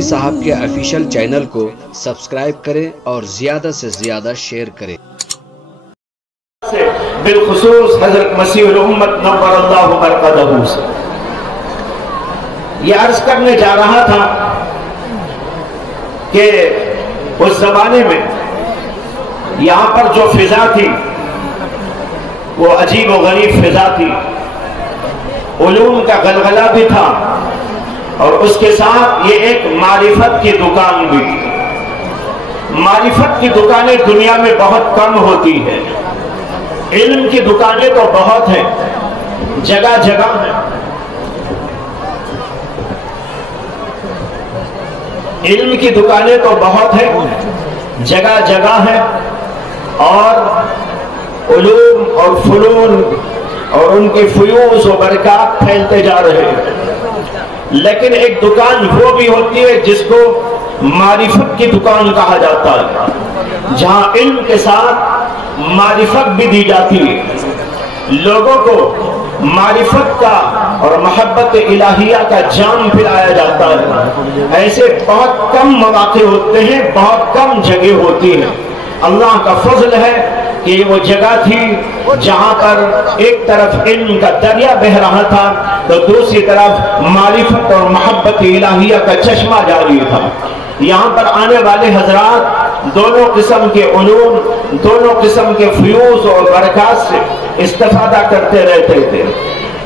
مفتی صاحب کے official channel کو سبسکرائب کریں اور زیادہ سے زیادہ شیئر کریں۔ بالخصوص حضرت مسیح الامت نور اللہ مرقدہ سے یہ عرض کرنے جا رہا تھا کہ اس زمانے میں یہاں پر جو فضا تھی وہ عجیب و غریب فضا تھی، علوم کا غلغلہ بھی تھا اور اس کے ساتھ یہ ایک معرفت کی دکان بھی تھی۔ معرفت کی دکانیں دنیا میں بہت کم ہوتی ہیں، علم کی دکانیں تو بہت ہیں، جگہ جگہ ہیں۔ علم کی دکانیں تو بہت ہیں، جگہ جگہ ہیں، اور علوم اور فنون اور ان کے فیوز و برکات پھیلتے جا رہے ہیں، لیکن ایک دکان وہ بھی ہوتی ہے جس کو معرفت کی دکان کہا جاتا ہے، جہاں علم کے ساتھ معرفت بھی دی جاتی ہے، لوگوں کو معرفت کا اور محبت الہیہ کا جام پلایا جاتا ہے۔ ایسے بہت کم مواقع ہوتے ہیں، بہت کم جگہ ہوتی ہیں۔ اللہ کا فضل ہے کہ وہ جگہ تھی جہاں پر ایک طرف علم کا دریا بہ رہا تھا تو دوسری طرف معرفت اور محبت الہیہ کا چشمہ جاری تھا۔ یہاں پر آنے والے حضرات دونوں قسم کے علوم، دونوں قسم کے فیوز اور برکات سے استفادہ کرتے رہتے تھے۔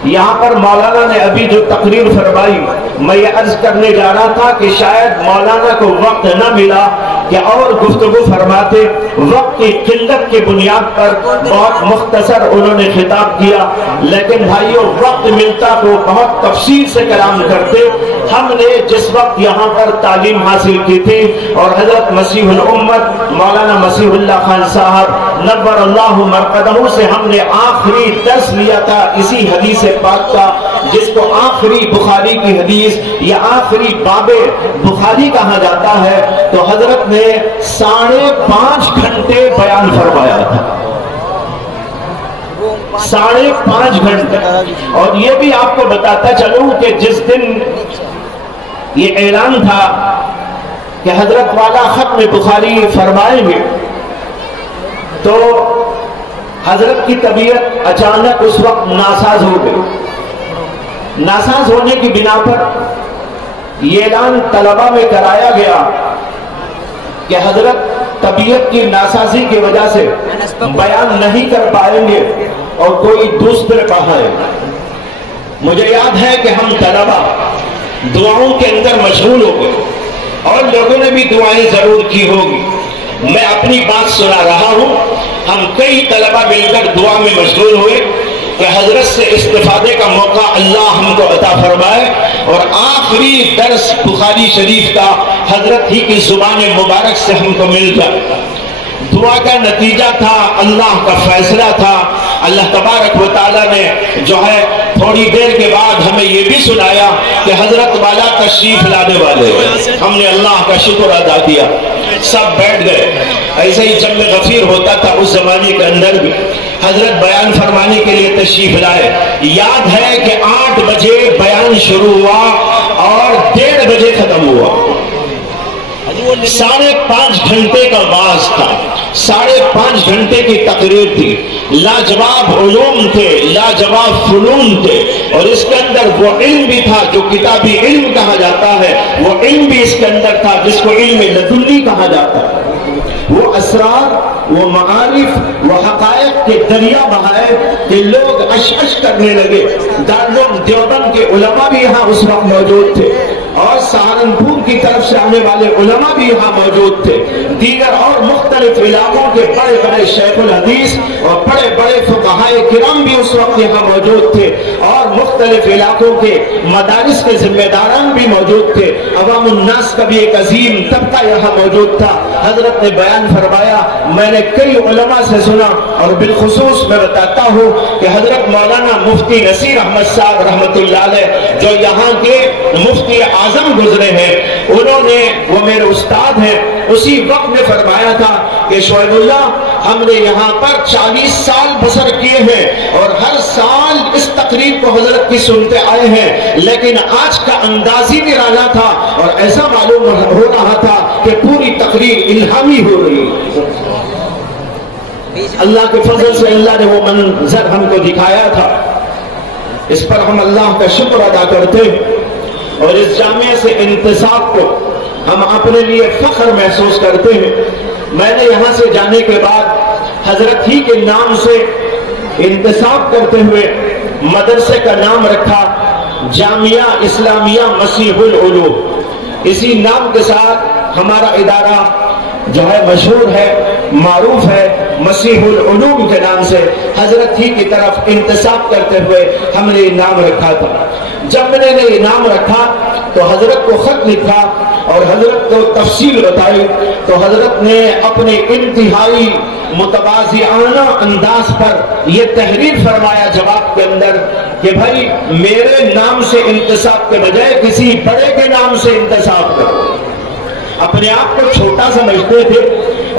یہاں پر مولانا نے ابھی جو تقریر فرمائی، میں یہ عرض کرنے جا رہا تھا کہ شاید مولانا کو وقت نہ ملا کہ اور گفتگو فرماتے، وقت کی قلت کی بنیاد پر بہت مختصر انہوں نے خطاب کیا، لیکن بھائیوں وقت ملتا تو بہت تفصیل سے کلام کرتے۔ ہم نے جس وقت یہاں پر تعلیم حاصل کی تھی اور حضرت مسیح الامت مولانا مسیح اللہ خان صاحب نور اللہ مرقدہ سے ہم نے آخری درس لیا تھا اسی حدیث پاک کا، جس کو آخری بخاری کی حدیث یا آخری باب بخاری کہا جاتا ہے، تو حضرت نے 5.5 گھنٹے بیان فرمایا تھا، 5.5 گھنٹے۔ اور یہ بھی آپ کو بتاتا چلوں کہ جس دن یہ اعلان تھا کہ حضرت والا ختم بخاری فرمائیں گے، تو حضرت کی طبیعت اچانک اس وقت ناساز ہو گئی۔ ناساز ہونے کی بنا پر یہ اعلان طلبہ میں کرایا گیا کہ حضرت طبیعت کی ناسازی کی وجہ سے بیان نہیں کر پائیں گے اور کوئی دوسرے پڑھائے۔ مجھے یاد ہے کہ ہم طلبہ دعاؤں کے اندر مشغول ہو گئے اور لوگوں نے بھی دعائیں ضرور کی ہوگی۔ میں اپنی بات سنا رہا ہوں، ہم کئی طلبہ مل کر دعا میں مشغول ہوئے کہ حضرت سے استفادے کا موقع اللہ ہم کو عطا فرمائے اور آخری درس بخاری شریف کا حضرت ہی کی زبان مبارک سے ہم کو مل جائے۔ دعا کا نتیجہ تھا، اللہ کا فیصلہ تھا۔ اللہ تبارک و تعالیٰ نے جو ہے تھوڑی دیر کے بعد ہمیں یہ بھی سنایا کہ حضرت والا تشریف لانے والے ہیں۔ ہم نے اللہ کا شکر ادا کیا، سب بیٹھ گئے۔ ایسے ہی جب میں غفیر ہوتا تھا اس زمانے کے اندر بھی حضرت بیان فرمانے کے لیے تشریف لائے۔ یاد ہے کہ 8 بجے بیان شروع ہوا اور 1:30 بجے ختم ہوا۔ 5.5 گھنٹے کا واعظ تھا، 5.5 گھنٹے کی تقریر تھی، لاجواب علوم تھے، لاجواب فنون تھے، اور اس کے اندر وہ علم بھی تھا جو کتابی علم کہا جاتا ہے، وہ علم بھی اس کے اندر تھا جس کو علم لدنی کہا جاتا ہے۔ وہ اسرار، وہ معارف، وہ حقائق کے دریا بہائے کہ لوگ اشعش کرنے لگے۔ دارالعلوم دیوبند کے علماء بھی یہاں اس وقت موجود تھے اور سہارنپور کی طرف سے آنے والے علماء بھی یہاں موجود تھے، دیگر اور مختلف علاقوں کے بڑے بڑے شیخ الحدیث اور بڑے بڑے فقہائے کرام بھی اس وقت یہاں موجود تھے، اور مختلف علاقوں کے مدارس کے ذمہ داران بھی موجود تھے۔ عوام الناس کا بھی ایک عظیم طبقہ یہاں موجود تھا۔ حضرت نے بیان فرمایا، میں نے کئی علماء سے سنا، اور بالخصوص میں بتاتا ہوں کہ حضرت مولانا مفتی نصیر احمد صاحب رحمۃ اللہ علیہ جو یہاں کے مفتی اعظم گزرے ہیں، انہوں نے، وہ میرے استاد ہیں، اسی وقت میں فرمایا تھا کہ شعیب اللہ ہم نے یہاں پر 40 سال بسر کیے ہیں اور ہر سال اس تقریر کو حضرت کی سنتے آئے ہیں، لیکن آج کا انداز ہی نرالا تھا اور ایسا معلوم ہو رہا تھا کہ پوری تقریر الہامی ہو رہی۔ اللہ کے فضل سے اللہ نے وہ منظر ہم کو دکھایا تھا، اس پر ہم اللہ کا شکر ادا کرتے ہیں اور اس جامعہ سے انتصاب کو ہم اپنے لیے فخر محسوس کرتے ہیں۔ میں نے یہاں سے جانے کے بعد حضرت ہی کے نام سے انتصاب کرتے ہوئے مدرسے کا نام رکھا جامعہ اسلامیہ مسیح العلوم۔ اسی نام کے ساتھ ہمارا ادارہ جو ہے مشہور ہے، معروف ہے، مسیح العلوم کے نام سے حضرت ہی کی طرف انتصاب کرتے ہوئے ہم نے نام رکھا تھا۔ جب میں نے یہ نام رکھا تو حضرت کو خط لکھا اور حضرت کو تفصیل بتائی تو حضرت نے اپنے انتہائی متواضعانہ انداز پر یہ تحریر فرمایا جواب کے اندر کہ بھائی میرے نام سے انتصاب کے بجائے کسی بڑے کے نام سے انتصاب کرو۔ اپنے آپ کو چھوٹا سمجھتے تھے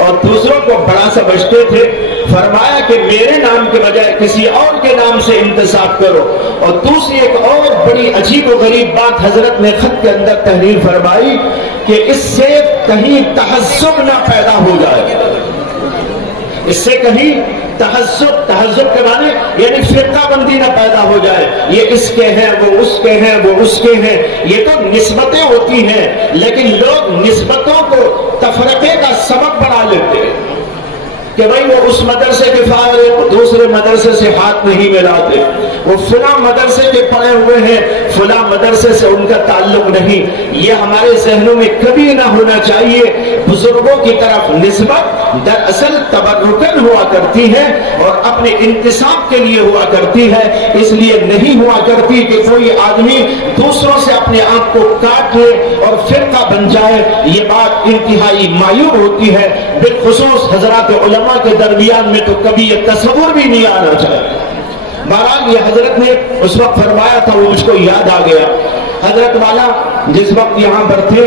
اور دوسروں کو بڑا سمجھتے تھے، فرمایا کہ میرے نام کے بجائے کسی اور کے نام سے انتصاب کرو۔ اور دوسری ایک اور بڑی عجیب و غریب بات حضرت نے خط کے اندر تحریر فرمائی کہ اس سے کہیں تحزب نہ پیدا ہو جائے، اس سے کہیں تحزب کے معنی یعنی فرقہ بندی نہ پیدا ہو جائے، یہ اس کے ہیں وہ اس کے ہیں وہ اس کے ہیں، یہ تو نسبتیں ہوتی ہیں لیکن لوگ نسبتوں کو تفرقے کا سبب بنا لیتے ہیں کہ بھائی وہ اس مدرسے کے فارغ دوسرے مدرسے سے ہاتھ نہیں ملاتے، وہ فلاں مدرسے کے پڑھے ہوئے ہیں فلاں مدرسے سے ان کا تعلق نہیں۔ یہ ہمارے ذہنوں میں کبھی نہ ہونا چاہیے۔ بزرگوں کی طرف نسبت دراصل تبرکن ہوا کرتی ہے اور اپنے انتصاب کے لیے ہوا کرتی ہے، اس لیے نہیں ہوا کرتی کہ کوئی آدمی دوسروں سے اپنے آپ کو کاٹ لے اور فرقہ بن جائے۔ یہ بات انتہائی مایوب ہوتی ہے، بالخصوص حضرات علماء کے درمیان میں تو کبھی یہ تصور بھی نہیں آنا چاہیے۔ بہرحال یہ حضرت نے اس وقت فرمایا تھا وہ مجھ کو یاد آ گیا۔ حضرت والا جس وقت یہاں پر تھے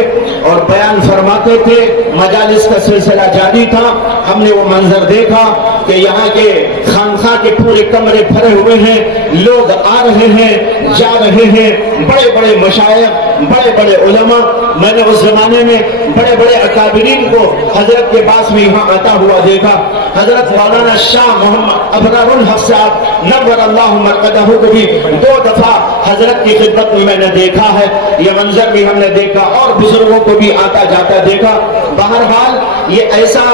اور بیان فرماتے تھے، مجالس کا سلسلہ جاری تھا، ہم نے وہ منظر دیکھا کہ یہاں کے خانقاہ کے پورے کمرے بھرے ہوئے ہیں، لوگ آ رہے ہیں جا رہے ہیں، بڑے بڑے مشائخ بڑے بڑے علماء۔ میں نے اس زمانے میں بڑے بڑے اکابرین کو حضرت کے پاس میں یہاں آتا ہوا دیکھا۔ حضرت مولانا شاہ محمد ابرار الحق صاحب نور اللہ مرقدہ کو بھی 2 دفعہ حضرت کی خدمت میں نے دیکھا ہے، یہ منظر بھی ہم نے دیکھا اور بزرگوں کو بھی آتا جاتا دیکھا۔ بہرحال یہ ایسا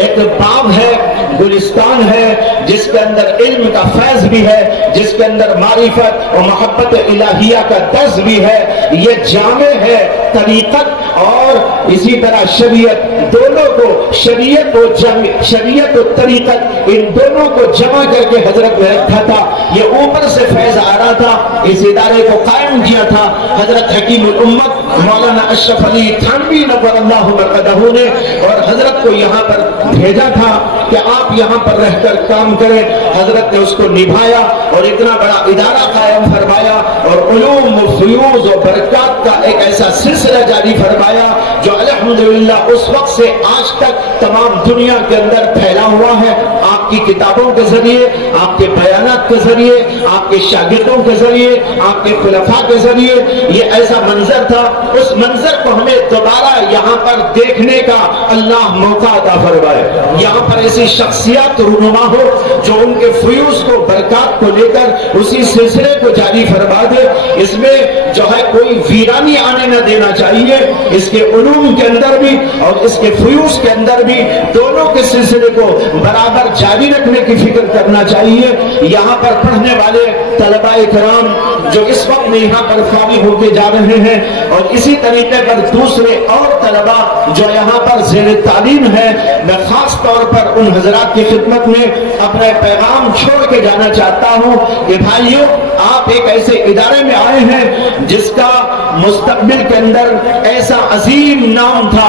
ایک باب ہے، گلستان ہے جس کے اندر علم کا فیض بھی ہے، جس کے اندر معرفت اور محبت الہیہ کا درس بھی ہے۔ یہ جامع ہے طریقت اور اسی طرح شریعت، دونوں کو شریعت و طریقت ان دونوں کو جمع کر کے حضرت نے رکھا تھا۔ یہ اوپر سے فیض آ رہا تھا، اس ادارے کو قائم کیا تھا حضرت حکیم الامت مولانا اشرف علی تھانوی نور اللہ مرقدہ نے، اور حضرت کو یہاں پر بھیجا تھا کہ آپ یہاں پر رہ کر کام کریں۔ حضرت نے اس کو نبھایا اور اتنا بڑا ادارہ قائم فرمایا اور علوم و فیوز و برکات کا ایک ایسا سلسلہ جاری فرمایا جو الحمدللہ اس وقت سے آج تک تمام دنیا کے اندر پھیلا ہوا ہے۔ آپ کی کتابوں کے ذریعے، آپ کے بیانات کے ذریعے، آپ کے شاگردوں کے ذریعے، آپ کے خلفاء کے ذریعے یہ ایسا منظر تھا۔ اس منظر کو ہمیں دوبارہ یہاں پر دیکھنے کا اللہ موقع عطا فرمائے، یہاں پر ایسی شخصیات رونما ہو جو ان کے فیوز کو برکات کو لے کر اسی سلسلے کو جاری فرما دے۔ اس میں جو ہے کوئی ویرانی آنے نہ دینا چاہیے، اس کے علوم کے اندر بھی اور اس کے فیوز کے اندر بھی دونوں کے سلسلے کو برابر جاری رکھنے کی فکر کرنا چاہیے۔ یہاں پر پڑھنے والے طلباء کرام جو اس وقت میں یہاں پر فارغ ہوتے جا رہے ہیں اور اسی طریقے پر دوسرے اور طلباء جو یہاں پر زیر تعلیم ہے، میں خاص طور پر ان حضرات کی خدمت میں اپنا پیغام چھوڑ کے جانا چاہتا ہوں کہ بھائیو، آپ ایک ایسے ادارے میں آئے ہیں جس کا مستقبل کے اندر ایسا عظیم نام تھا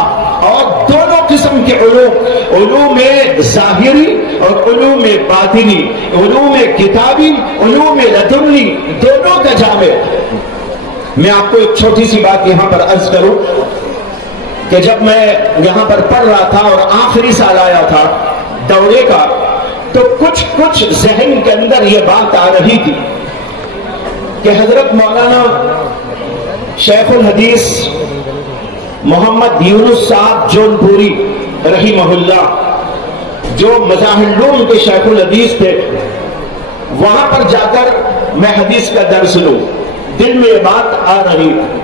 اور دونوں قسم کے علوم ظاہری اور علوم باطنی، علوم کتابی، علوم لدنی، دونوں کا جامع۔ میں آپ کو ایک چھوٹی سی بات یہاں پر عرض کروں کہ جب میں یہاں پر پڑھ رہا تھا اور آخری سال آیا تھا دورے کا تو کچھ ذہن کے اندر یہ بات آ رہی تھی کہ حضرت مولانا شیخ الحدیث محمد یونس صاحب جون پوری رحمہ اللہ جو مظاہر علوم کے شیخ الحدیث تھے، وہاں پر جا کر میں حدیث کا درس لوں، دل میں یہ بات آ رہی تھی۔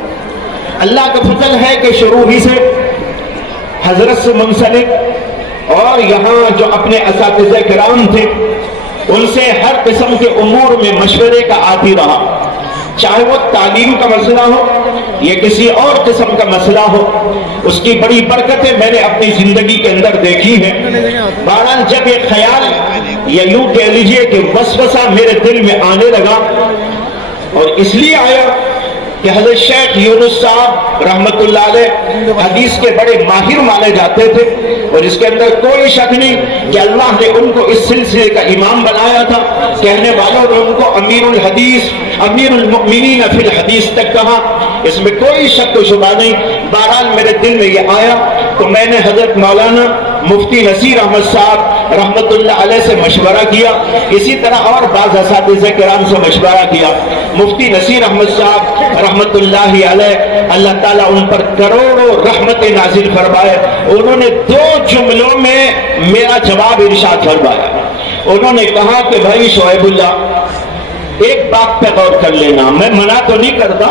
اللہ کا فضل ہے کہ شروع ہی سے حضرت سے منسلک اور یہاں جو اپنے اساتذہ کرام تھے ان سے ہر قسم کے امور میں مشورے کا آتی رہا، چاہے وہ تعلیم کا مسئلہ ہو یا کسی اور قسم کا مسئلہ ہو۔ اس کی بڑی برکتیں میں نے اپنی زندگی کے اندر دیکھی ہیں۔ بہرحال جب یہ خیال یا یوں کہہ لیجئے کہ وسوسہ میرے دل میں آنے لگا، اور اس لیے آیا کہ حضرت شیخ یونس صاحب رحمت اللہ علیہ حدیث کے بڑے ماہر مانے جاتے تھے، اور اس کے اندر کوئی شک نہیں کہ اللہ نے ان کو اس سلسلے کا امام بنایا تھا۔ کہنے والوں نے ان کو امیر الحدیث، امیر المؤمنین فی الحدیث تک کہا، اس میں کوئی شک و شبہ نہیں۔ بہرحال میرے دل میں یہ آیا تو میں نے حضرت مولانا مفتی نصیر احمد صاحب رحمت اللہ علیہ سے مشورہ کیا، اسی طرح اور بعض اساتذہ کرام سے مشورہ کیا۔ مفتی نصیر احمد صاحب رحمت اللہ علیہ، اللہ تعالیٰ ان پر کروڑوں رحمت نازل فرمائے، انہوں نے 2 جملوں میں میرا جواب ارشاد فرمایا۔ انہوں نے کہا کہ بھائی شعیب اللہ، ایک بات پہ غور کر لینا، میں منع تو نہیں کرتا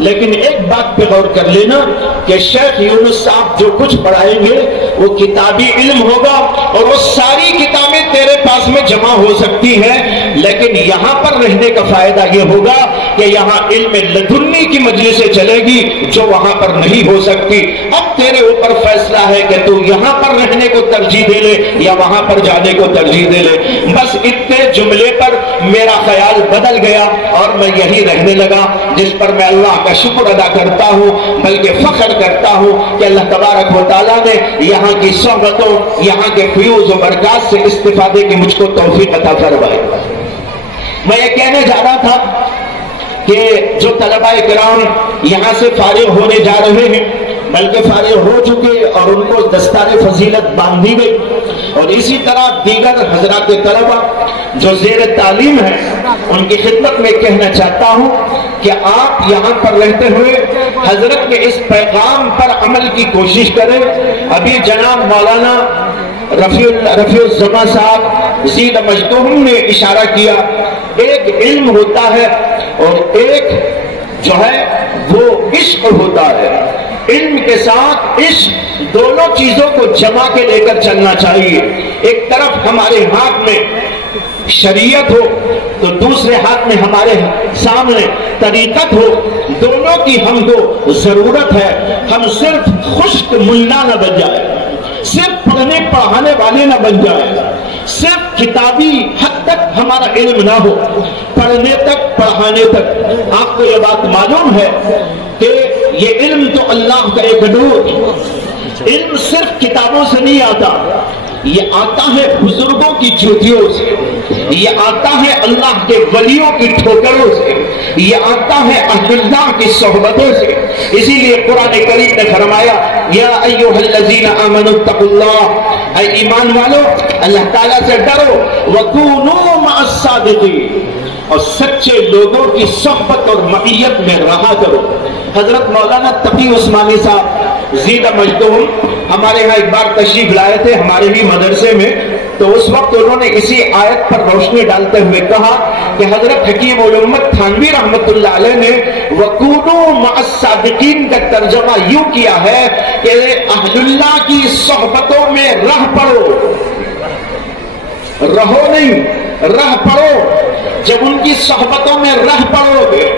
لیکن ایک بات پہ غور کر لینا کہ شیخ یونس صاحب جو کچھ پڑھائیں گے وہ کتابی علم ہوگا، اور وہ ساری کتابیں تیرے پاس میں جمع ہو سکتی ہیں، لیکن یہاں پر رہنے کا فائدہ یہ ہوگا کہ یہاں علم لدنی کی مجلسیں چلے گی جو وہاں پر نہیں ہو سکتی۔ اب تیرے اوپر فیصلہ ہے کہ تو یہاں پر رہنے کو ترجیح دے لے یا وہاں پر جانے کو ترجیح دے لے۔ بس اتنے جملے پر میرا خیال بدل گیا اور میں یہی رہنے لگا، جس پر میں اللہ کا شکر ادا کرتا ہوں، بلکہ فخر کرتا ہوں کہ اللہ تبارک و تعالیٰ نے یہاں کی صحبتوں، یہاں کے فیوز و برکات سے استفادے کی مجھ کو توفیق عطا فرمائے۔ میں یہ کہنے جا رہا تھا کہ جو طلباء کرام یہاں سے فارغ ہونے جا رہے ہیں، بلکہ فارغ ہو چکے اور ان کو دستار فضیلت باندھی گئی، اور اسی طرح دیگر حضرات طلباء جو زیر تعلیم ہیں ان کی خدمت میں کہنا چاہتا ہوں کہ آپ یہاں پر رہتے ہوئے حضرت کے اس پیغام پر عمل کی کوشش کریں۔ ابھی جناب مولانا رفیع الزماں صاحب زید مجدہم نے اشارہ کیا، ایک علم ہوتا ہے اور ایک جو ہے وہ عشق ہوتا ہے۔ علم کے ساتھ عشق دونوں چیزوں کو جمع کے لے کر چلنا چاہیے۔ ایک طرف ہمارے ہاتھ میں شریعت ہو تو دوسرے ہاتھ میں ہمارے سامنے طریقت ہو، دونوں کی ہم کو ضرورت ہے۔ ہم صرف خشک ملا نہ بن جائے، صرف پڑھنے پڑھانے والے نہ بن جائے، صرف کتابی حد تک ہمارا علم نہ ہو، پڑھنے تک پڑھانے تک۔ آپ کو یہ بات معلوم ہے کہ یہ علم تو اللہ کا ایک نور، علم صرف کتابوں سے نہیں آتا، یہ آتا ہے بزرگوں کی چوٹیوں سے، یہ آتا ہے اللہ کے ولیوں کی ٹھوکروں سے، یہ آتا ہے اہل اللہ کی صحبتوں سے۔ اسی لیے قرآن کریم نے فرمایا یا ایھا الذین آمنوا اتقوا اللہ، اے ایمان والو اللہ تعالیٰ سے ڈرو، وکونوا مع الصادقین، اور سچے لوگوں کی صحبت اور معیت میں رہا کرو۔ حضرت مولانا تقی عثمانی صاحب زید مجدہم ہمارے ہاں ایک بار تشریف لائے تھے ہمارے بھی مدرسے میں، تو اس وقت انہوں نے اسی آیت پر روشنی ڈالتے ہوئے کہا کہ حضرت حکیم الامت تھانوی رحمت اللہ علیہ نے وَكُونُوا مَعَ الصَّادِقِينَ کا ترجمہ یوں کیا ہے کہ اہل اللہ کی صحبتوں میں رہ پڑو، رہو نہیں، رہ پڑو۔ جب ان کی صحبتوں میں رہ پڑو گے،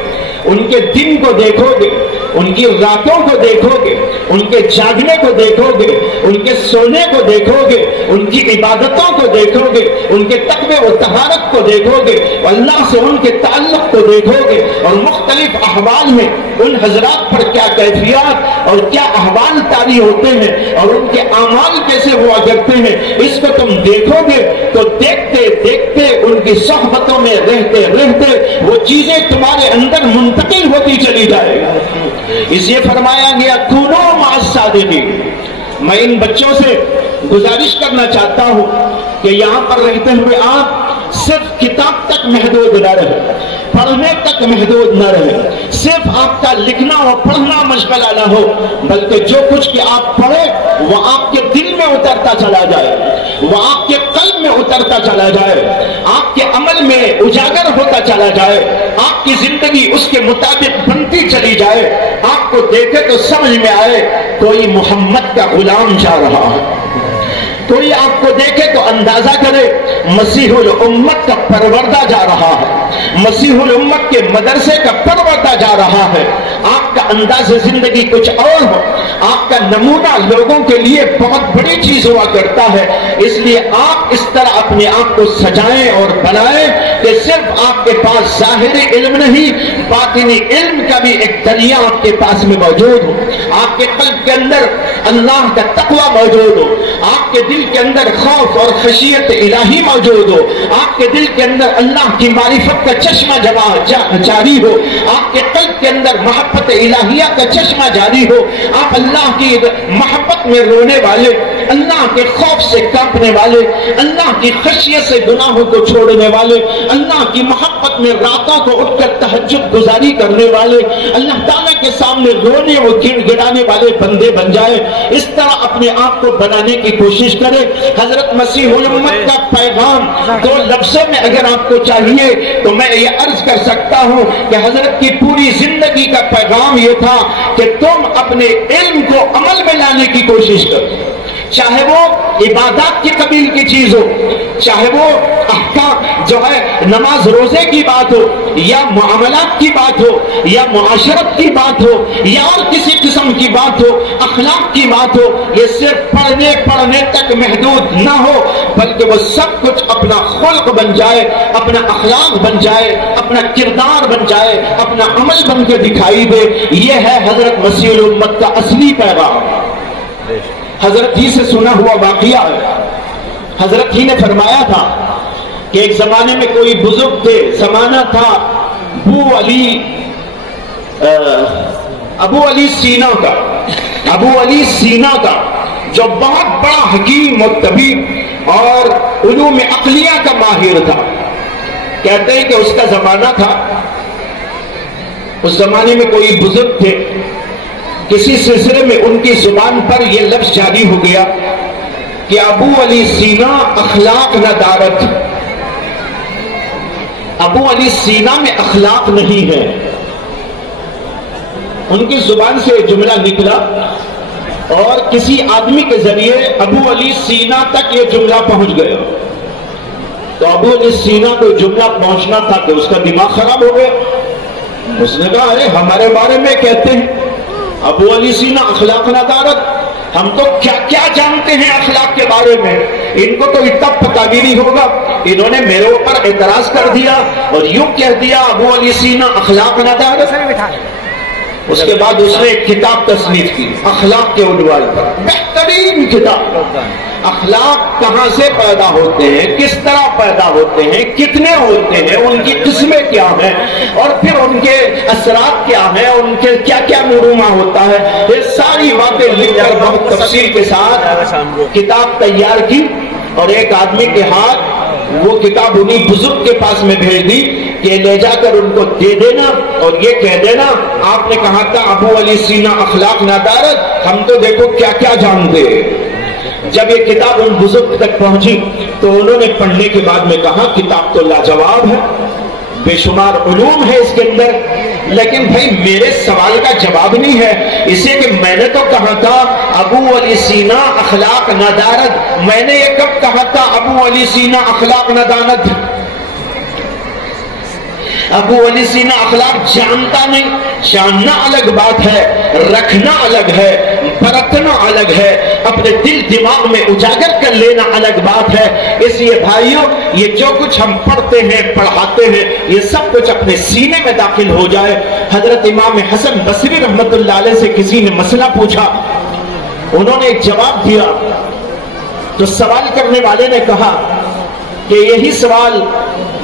ان کے دن کو دیکھو گے، ان کی راتوں کو دیکھو گے، ان کے جاگنے کو دیکھو گے، ان کے سونے کو دیکھو گے، ان کی عبادتوں کو دیکھو گے، ان کے تقوی و طہارت کو دیکھو گے، اللہ سے ان کے تعلق کو دیکھو گے، اور مختلف احوال میں ان حضرات پر کیا کیفیات اور کیا احوال طاری ہوتے ہیں اور ان کے اعمال کیسے ہوا کرتے ہیں، اس کو تم دیکھو گے تو دیکھتے دیکھتے ان کی صحبتوں میں رہتے رہتے وہ چیزیں تمہارے اندر منتقل ہوتی چلی جائے گا۔ اس لیے فرمایا گیا کونوا مع الصادقین۔ میں ان بچوں سے گزارش کرنا چاہتا ہوں کہ یہاں پر رہتے ہوئے آپ صرف کتاب تک محدود نہ رہے، پڑھنے تک محدود نہ رہے، صرف آپ کا لکھنا اور پڑھنا مشغلہ نہ ہو، بلکہ جو کچھ کہ آپ پڑھے وہ آپ کے دل میں اترتا چلا جائے، وہ آپ کے قلب میں اترتا چلا جائے، آپ کے عمل میں اجاگر ہوتا چلا جائے، آپ کی زندگی اس کے مطابق بنتی چلی جائے، آپ کو دیکھے تو سمجھ میں آئے کوئی محمد کا غلام جا رہا ہے، کوئی آپ کو دیکھے تو اندازہ کرے مسیح الامت کا پروردہ جا رہا ہے، مسیح الامت کے مدرسے کا پروردہ جا رہا ہے۔ آپ کا انداز زندگی کچھ اور ہو، آپ کا نمونہ لوگوں کے لیے بہت بڑی چیز ہوا کرتا ہے، اس لیے آپ اس طرح اپنے آپ کو سجائیں اور بنائیں کہ صرف آپ کے پاس ظاہری علم نہیں، باطنی علم کا بھی ایک دریا آپ کے پاس میں موجود ہو، آپ کے قلب کے اندر اللہ کا تقوی موجود ہو، آپ کے دل کے اندر خوف اور خشیت الہی موجود ہو، آپ کے دل کے اندر اللہ کی معرفت کا چشمہ جاری ہو، آپ کے قلب کے اندر محبت الہیہ کا چشمہ جاری ہو، آپ اللہ کی محبت میں رونے والے، اللہ کے خوف سے کانپنے والے، اللہ کی خشیت سے گناہوں کو چھوڑنے والے، اللہ کی محبت میں راتوں کو اٹھ کر تہجد گزاری کرنے والے، اللہ تعالیٰ کے سامنے رونے اور گڑ گڑانے والے بندے بن جائے۔ اس طرح اپنے آپ کو بنانے کی کوشش کرے۔ حضرت مسیح الامت کا پیغام دو لفظوں میں اگر آپ کو چاہیے تو میں یہ عرض کر سکتا ہوں کہ حضرت کی پوری زندگی کا پیغام یہ تھا کہ تم اپنے علم کو عمل میں لانے کی کوشش کرو، چاہے وہ عبادات کی قبیل کی چیز ہو، چاہے وہ احکام جو ہے نماز روزے کی بات ہو، یا معاملات کی بات ہو، یا معاشرت کی بات ہو، یا اور کسی قسم کی بات ہو، اخلاق کی بات ہو، یہ صرف پڑھنے تک محدود نہ ہو، بلکہ وہ سب کچھ اپنا خلق بن جائے، اپنا اخلاق بن جائے، اپنا کردار بن جائے، اپنا عمل بن کے دکھائی دے۔ یہ ہے حضرت مسیح الامت کا اصلی پیغام۔ حضرت ہی سے سنا ہوا واقعہ ہے، حضرت ہی نے فرمایا تھا کہ ایک زمانے میں کوئی بزرگ تھے، زمانہ تھا ابو علی سینا کا جو بہت بڑا حکیم اور طبیب اور علوم عقلیہ کا ماہر تھا۔ کہتے ہیں کہ اس کا زمانہ تھا، اس زمانے میں کوئی بزرگ تھے، کسی سلسلے میں ان کی زبان پر یہ لفظ جاری ہو گیا کہ ابو علی سینا اخلاق نہ دارت، ابو علی سینا میں اخلاق نہیں ہے۔ ان کی زبان سے جملہ نکلا اور کسی آدمی کے ذریعے ابو علی سینا تک یہ جملہ پہنچ گیا، تو ابو علی سینا کو جملہ پہنچنا تھا کہ اس کا دماغ خراب ہو گیا۔ اس نے کہا ارے ہمارے بارے میں کہتے ہیں ابو علی سینا اخلاق ندارت، ہم تو کیا کیا جانتے ہیں اخلاق کے بارے میں، ان کو تو اتنا پتہ بھی نہیں ہوگا۔ انہوں نے میرے اوپر اعتراض کر دیا اور یوں کہہ دیا ابو علی سینا اخلاق ندارت۔ اس کے بعد اس نے ایک کتاب تصنیف کی اخلاق کے عنوان پر، بہترین کتاب۔ اخلاق کہاں سے پیدا ہوتے ہیں، کس طرح پیدا ہوتے ہیں، کتنے ہوتے ہیں، ان کی قسمیں کیا ہیں، اور پھر ان کے اثرات کیا ہیں، ان کے کیا کیا مرومہ ہوتا ہے، یہ ساری باتیں لکھ کر بہت تفصیل کے ساتھ کتاب تیار کی اور ایک آدمی کے ہاتھ وہ کتاب انہیں بزرگ کے پاس میں بھیج دی کہ لے جا کر ان کو دے دینا اور یہ کہہ دینا آپ نے کہا تھا ابو علی سینا اخلاق ندارت، ہم تو دیکھو کیا کیا جانتے۔ جب یہ کتاب ان بزرگ تک پہنچی تو انہوں نے پڑھنے کے بعد میں کہا کتاب تو لاجواب ہے، بے شمار علوم ہے اس کے اندر، لیکن بھائی میرے سوال کا جواب نہیں ہے، اسے کہ میں نے تو کہا تھا ابو علی سینا اخلاق ندارت، میں نے یہ کب کہا تھا ابو علی سینا اخلاق ندانت؟ ابو علی سینا اخلاق جانتا نہیں، جاننا الگ بات ہے، رکھنا الگ ہے، برتنا الگ ہے، اپنے دل دماغ میں اجاگر کر لینا الگ بات ہے۔ اس لیے بھائیوں یہ جو کچھ ہم پڑھتے ہیں پڑھاتے ہیں یہ سب کچھ اپنے سینے میں داخل ہو جائے۔ حضرت امام حسن بصری رحمت اللہ علیہ سے کسی نے مسئلہ پوچھا، انہوں نے ایک جواب دیا، تو سوال کرنے والے نے کہا کہ یہی سوال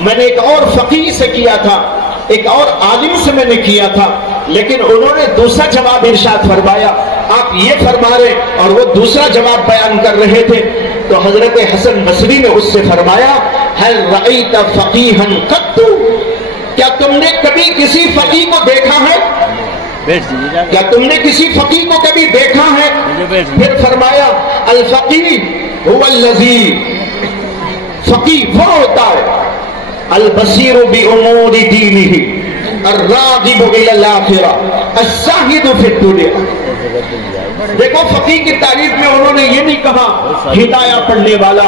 میں نے ایک اور فقیہ سے کیا تھا، ایک اور عالم سے میں نے کیا تھا، لیکن انہوں نے دوسرا جواب ارشاد فرمایا، آپ یہ فرما رہے اور وہ دوسرا جواب بیان کر رہے تھے۔ تو حضرت حسن بصری نے اس سے فرمایا هل رأيت فقيها قط، کیا تم نے کبھی کسی فقیہ کو دیکھا ہے؟ کیا تم نے کسی فقیہ کو کبھی دیکھا ہے؟ پھر فرمایا الفقیہ هو الذی، فقیہ وہ ہوتا ہے البصیر بامور دینہ الراغب الی الاخرہ الزاہد فی الدنیا۔ دیکھو فقیہ کی تعریف میں انہوں نے یہ نہیں کہا ہدایہ پڑھنے والا،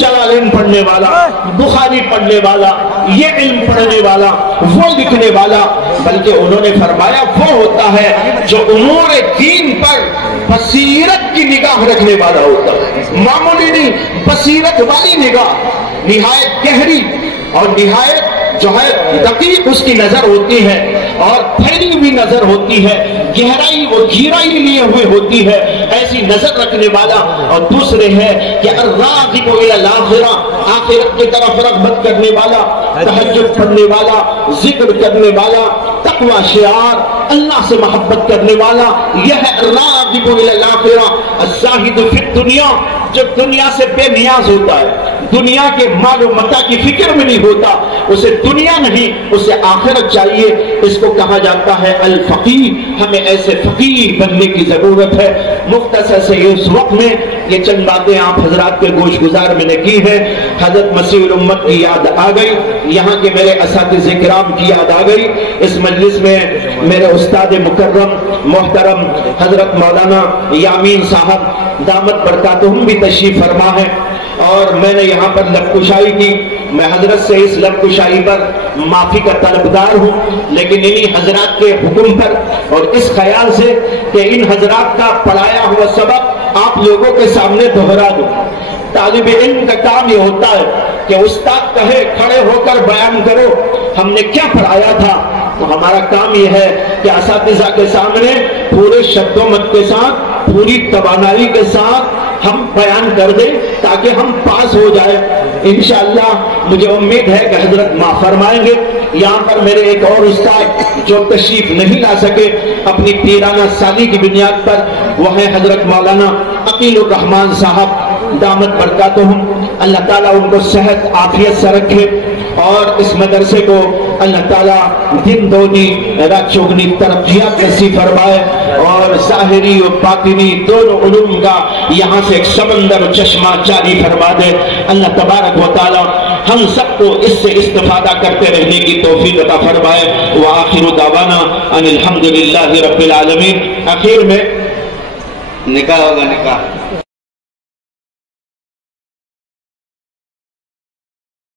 جلالین پڑھنے والا، بخاری پڑھنے والا، یہ علم پڑھنے والا، وہ لکھنے والا، بلکہ انہوں نے فرمایا وہ ہوتا ہے جو امور دین پر بصیرت کی نگاہ رکھنے والا ہوتا ہے، معمولی نہیں، بصیرت والی نگاہ، نہایت گہری اور نہایت جو ہے دقیق اس کی نظر ہوتی ہے اور پھیلی ہوئی نظر ہوتی ہے، گہرائی و گہرائی لیے ہوئے ہوتی ہے، ایسی نظر رکھنے والا۔ اور دوسرے ہے کہ الراغب الی الاخرہ، آخرت کی طرف رغبت کرنے والا، تہجد پڑھنے والا، ذکر کرنے والا، تقوی شعار، اللہ سے محبت کرنے والا، یہ ہے الراغب الی الاخرہ الزاہد فی الدنیا، جو دنیا سے بے نیاز ہوتا ہے، دنیا کے مال و متاع کی فکر میں نہیں ہوتا، اسے دنیا نہیں اسے آخرت چاہیے، اس کو کہا جاتا ہے الفقیہ۔ ہمیں ایسے فقیر بننے کی ضرورت ہے۔ مختصر سے اس وقت میں یہ چند باتیں آپ حضرات کے گوش گزار میں نے کی ہے۔ حضرت مسیح الامت کی یاد آ گئی، یہاں کے میرے اساتذہ کرام کی یاد آ گئی۔ اس مجلس میں میرے استاد مکرم محترم حضرت مولانا یامین صاحب دامت برکاتہم بھی تشریف فرما ہے، اور میں نے یہاں پر لب کشائی کی۔ میں حضرت سے اس لب کشائی پر معافی کا طلبگار ہوں، لیکن انہی حضرات کے حکم پر اور اس خیال سے کہ ان حضرات کا پڑھایا ہوا سبق آپ لوگوں کے سامنے دہرا دوں۔ طالب علم کا کام یہ ہوتا ہے کہ استاد کہے کھڑے ہو کر بیان کرو ہم نے کیا پڑھایا تھا، تو ہمارا کام یہ ہے کہ اساتذہ کے سامنے پورے شد و مت کے ساتھ، پوری توانائی کے ساتھ ہم بیان کر دیں تاکہ ہم پاس ہو جائے۔ انشاءاللہ مجھے امید ہے کہ حضرت معاف فرمائیں گے۔ یہاں پر میرے ایک اور استاد جو تشریف نہیں لا سکے اپنی پیرانہ سالی کی بنیاد پر، وہ ہے حضرت مولانا عقیل الرحمان صاحب دامت برکاتہم۔ اللہ تعالیٰ ان کو صحت عافیت سے رکھے اور اس مدرسے کو اللہ تعالیٰ دن دونی رات چوگنی ترقیات نصیب فرمائے، اور ظاہری اور باطنی دونوں علوم کا یہاں سے ایک سمندر و چشمہ جاری فرما دے۔ اللہ تبارک و تعالیٰ ہم سب کو اس سے استفادہ کرتے رہنے کی توفیق عطا فرمائے۔ وآخر دعوانا ان الحمدللہ رب العالمین۔ آخر میں نکاح ہوگا، نکاح